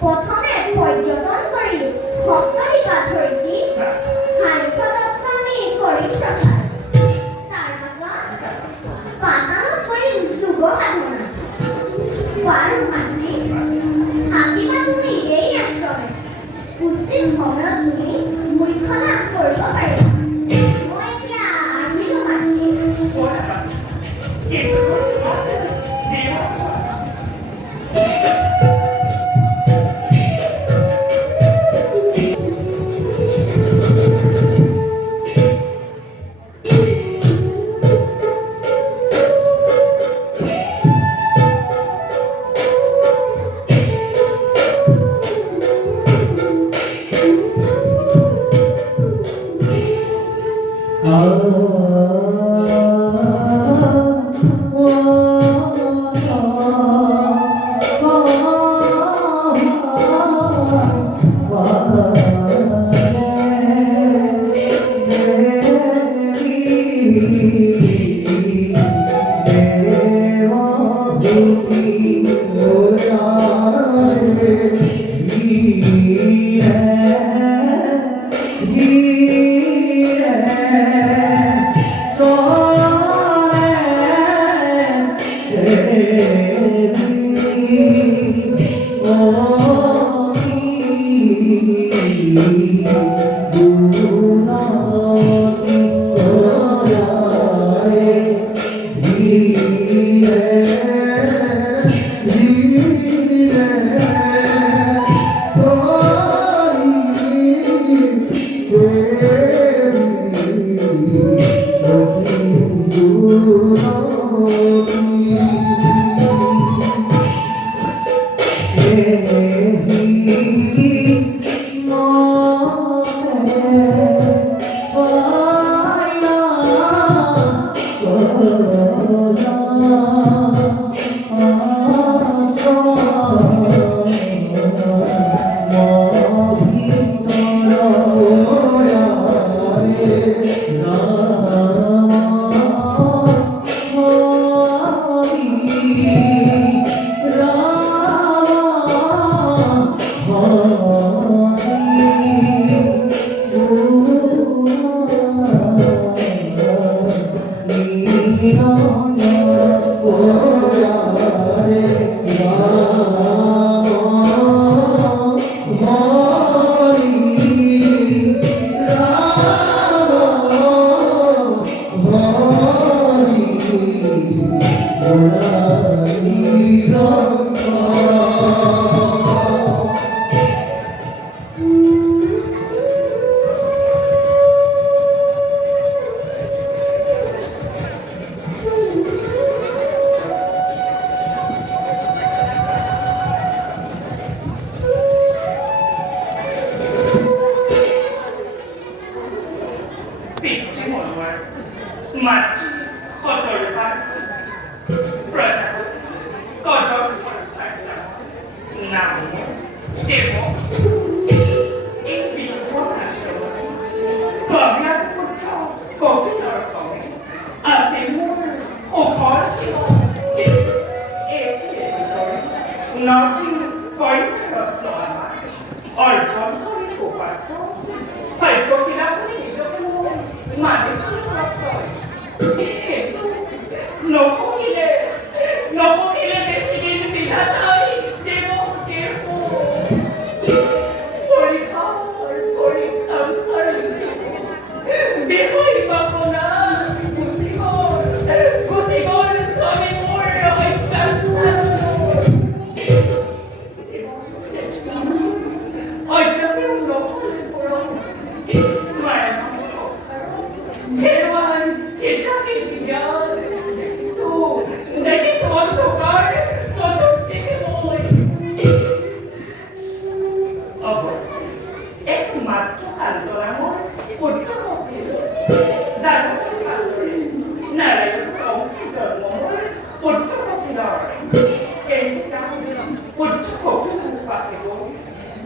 প্ৰথমে পৰ্যটন কৰি সপ্তলিকা ধৰিত্ৰী সাংখ্যতত্ত্বমী কৰি প্ৰচাৰ তাৰ পাছত পাতালত কৰিম যোগ সাধনা বাৰু মাতৃ থাকিবা তুমি এই আশ্ৰমে উচিত সময়ত তুমি মুখ্য লাভ কৰিব পাৰিবা মই এতিয়া আহিলোঁ মাতৃ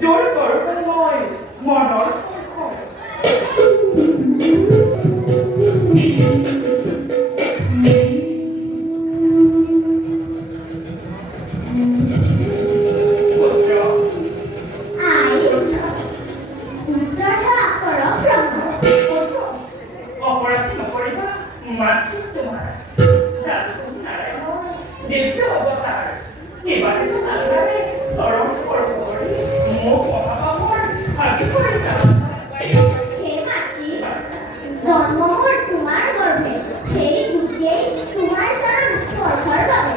Your মনৰ অপৰাধী নকৰিবা মাতৃ তোমাৰ জাদু নাৰায়ণ দিব্য অবতাৰ এবাৰে তো আল্লাহে চৰম স্পৰ্শ কৰে মোক মহাপাপৰ ভাগি পৰিতা হে মাতৃ, জন্ম মোৰ তোমাৰ গৰ্ভে, সেই যুগেই তোমাৰ চৰণ স্পৰ্শৰ বাবে।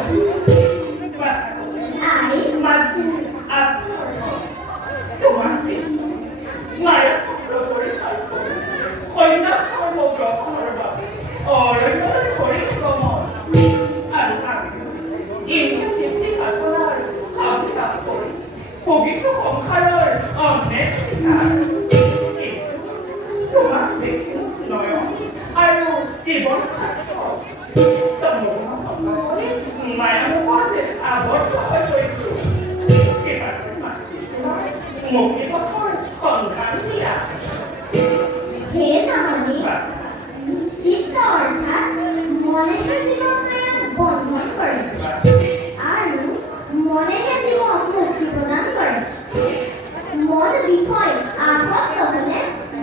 আই মাতৃ আত্মাৰ তোমাৰ মায়া চক্ৰ কৰি কন্যা কৰ্ম গ্ৰহণৰ বাবে অৰণ্যৰ পৰিক্ৰমণ আৰু ইন্দ্ৰদেৱী কাতৰাৰ আভিলাষ কৰি পবিত্ৰ সংসাৰৰ অন্যে তোমাক দেখি নয়ন আৰু জীৱন মায়ামোহত আবদ্ধ হৈ গৈছো মুক্তিপথৰ সন্ধান দিয়া হে জননী, চিত্ত অৰ্থাৎ মনেহে জীৱক বন্ধন কৰে আৰু মনেহে জীৱক মুক্তি প্ৰদান কৰে। মন বিষয় আসক্ত হলে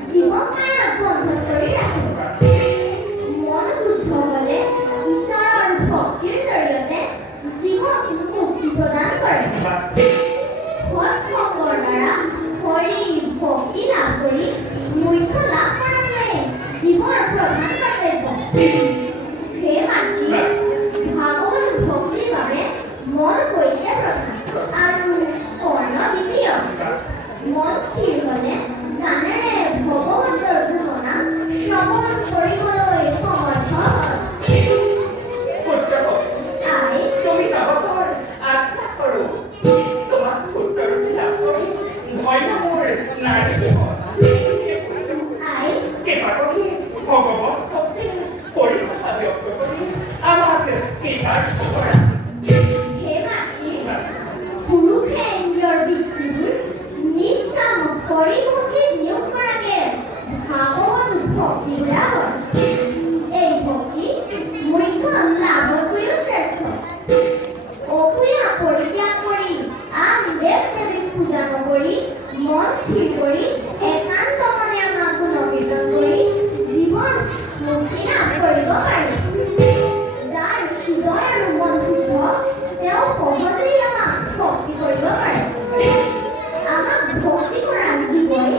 জীৱক মায়াত বন্ধন কৰি ৰাখে। মন শুদ্ধ হলে ঈশ্বৰৰ ভক্তিৰ জৰিয়তে জীৱক মুক্তি প্ৰদান কৰে। সৎসংগৰ দ্বাৰা হৰি ভক্তি লাভ কৰি মুখ্য লাভ কৰাটোৱে জীৱৰ প্ৰধান কৰ্তব্য। হে মাতৃ, ভাগৱত ভক্তিৰ বাবে মন হৈছে প্ৰধান আৰু কৰ্ণ দ্বিতীয়। মন স্থিৰ হলে গানেৰে ভগৱন্তৰ গুণনাম শ্ৰৱণ কৰিবলৈ সমৰ্থ হয়। আই তুমি জগতৰ আত্মাস্বৰূপ তোমাক পুত্ৰৰূপে লাভ কৰি ধন্য মোৰ নাৰী জীৱন আই কৃপা কৰি ভগৱত ভক্তি পৰিভাষা ব্যক্ত কৰি আমাক কৃতাৰ্থ কৰা হে মাতৃ, পুৰুষে ইন্দ্ৰিয়ৰ বৃত্তিবোৰ নিষ্কাম হৰি ভক্তিত নিয়োগ কৰাকে ভাগৱত ভক্তি বোলা হয়। এই ভক্তি মুখ্য লাভতকৈও শ্ৰেষ্ঠ। অসূয়া পৰিত্যাগ কৰি আন দেৱ দেৱীক পূজা নকৰি মন স্থিৰ কৰি একান্ত মনে আমাক গুণকীৰ্তন কৰি জীৱন মুক্তি লাভ কৰিব পাৰি। যাৰ হৃদয় আৰু মন শুদ্ধ, তেওঁ সহজেই আমাক ভক্তি কৰিব পাৰে। আমাক ভক্তি কৰা জীৱই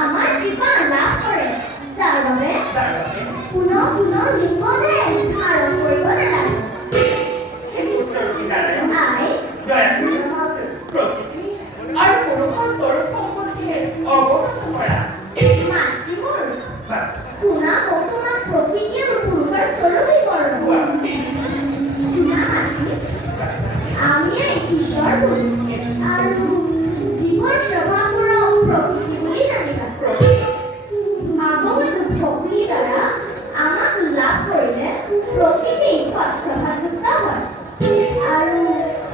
আমাৰ কৃপা লাভ কৰে, যাৰ বাবে পুনঃ পুনঃ লিংগদেহ ধাৰণ কৰিব নালাগে। আই প্ৰকৃতি আৰু পুৰুষৰ স্বৰূপ সম্পৰ্কে অৱগত কৰা মাতৃ মোৰ, শুনা তোমাক প্ৰকৃতি আৰু পুৰুষৰ স্বৰূপীকৰণ। শুনা মাতৃ, আমি ঈশ্বৰ আৰু জীৱৰ স্বভাৱবোৰক প্ৰকৃতি বুলি জানিবা। ভাগৱত ভক্তিৰ দ্বাৰা আমাক লাভ কৰিলে প্ৰকৃতি সৎস্বভাৱযুক্ত হয় আৰু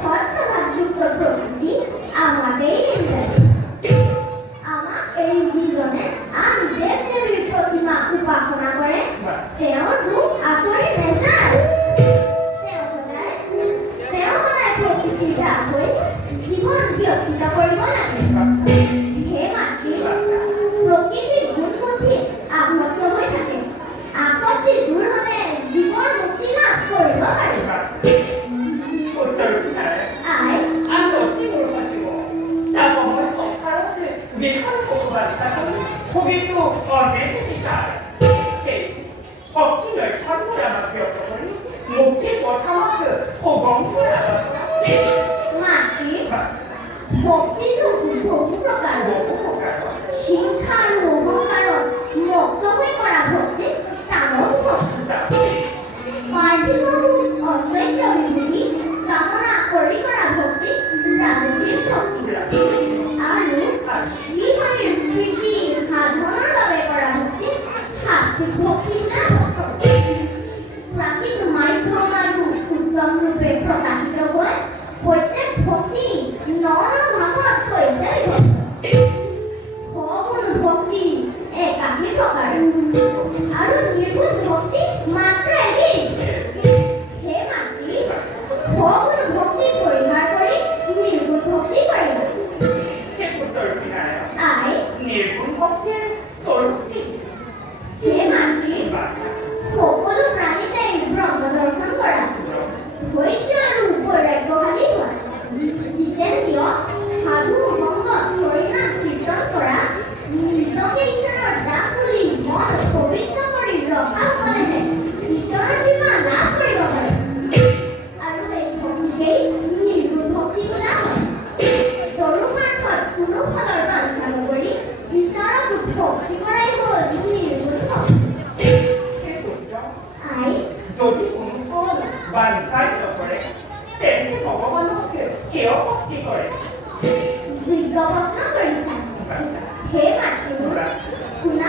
সৎস্বভাৱযুক্ত প্ৰকৃতি আমাকেই নিৰ্যায়। আমাক এৰি যিজনে আন দেৱ দেৱীৰ প্ৰতিমা উপাসনা কৰে তেওঁৰ দুখ আঁতৰি নাযায়। তেওঁ সদায় প্ৰকৃতিৰ দাস হৈ জীৱন ব্যতীত কৰিব লাগে। হে মাতৃ, প্ৰকৃতি গুণ বুদ্ধিত আবদ্ধ হৈ থাকে। আসক্তি দূৰ হলে জীৱৰ মুক্তি লাভ কৰিব পাৰি। আই আনকি মোৰ বাচিব তাৰ মই সংসাৰত বিষয় বাৰ্তা কৰি ভৱিষ্যত অনেক শিকায় সেই শক্তি লক্ষণ কৰি আমাক ব্যক্ত কৰি মুক্তিৰ পথাৰত সুগম কৰা মাতৃ, ভক্তিটো বহু প্ৰকাৰ। হিংসা আৰু অহংকাৰত মুক্ত হৈ কৰা ভক্তি তামস ভক্তি। পাৰ্থিৱ সুখ ঐশ্বৰ্য বিভূতি কামনা কৰি কৰা ভক্তি ৰাজসিক ভক্তি। আৰু শ্ৰীহৰিৰ প্ৰীতি সাধনৰ বাবে কৰা ভক্তি সাত্বিক ভক্তি বোলা হয়। প্ৰাকৃত মাধ্যম আৰু উত্তম ৰূপে প্ৰকাশিত হৈ প্ৰত্যেক ভক্তি ন ন ভাগত হৈছে বিভক্ত। সগুণ লক্ষ্মীনাৰায়ণ আই নিৰ্গুণ ভক্তিৰ স্বৰূপ কি? হে মাতৃ সকলো প্ৰাণীতে ব্ৰহ্ম দৰ্শন কৰা ধৈৰ্য আৰু বৈৰাগ্যশালী হোৱা জিতেন্দ্ৰিয় সাধু ভংগ হৰিনাম কীৰ্তন কৰা নিজকে ঈশ্বৰৰ দাস বুলি মন পবিত্ৰ কৰি ৰখাসকলেহে ঈশ্বৰৰ কৃপা লাভ কৰিব পাৰে আৰু এই ভক্তিকেই নিৰ্গুণ ভক্তি বোলা হয় স্বৰূপাৰ্থত কোনো ফলৰ বাঞ্ছা নকৰি ঈশ্বৰক ভক্তি কৰাই হ'ল নিৰ্গুণ ভক্তি আই যদি কোনো ফল বাঞ্ছাই নকৰে তেন্তে ভগৱানক কিয় ভক্তি কৰে? যোগ্য প্ৰশ্ন কৰিছা হে মাতৃ শুনা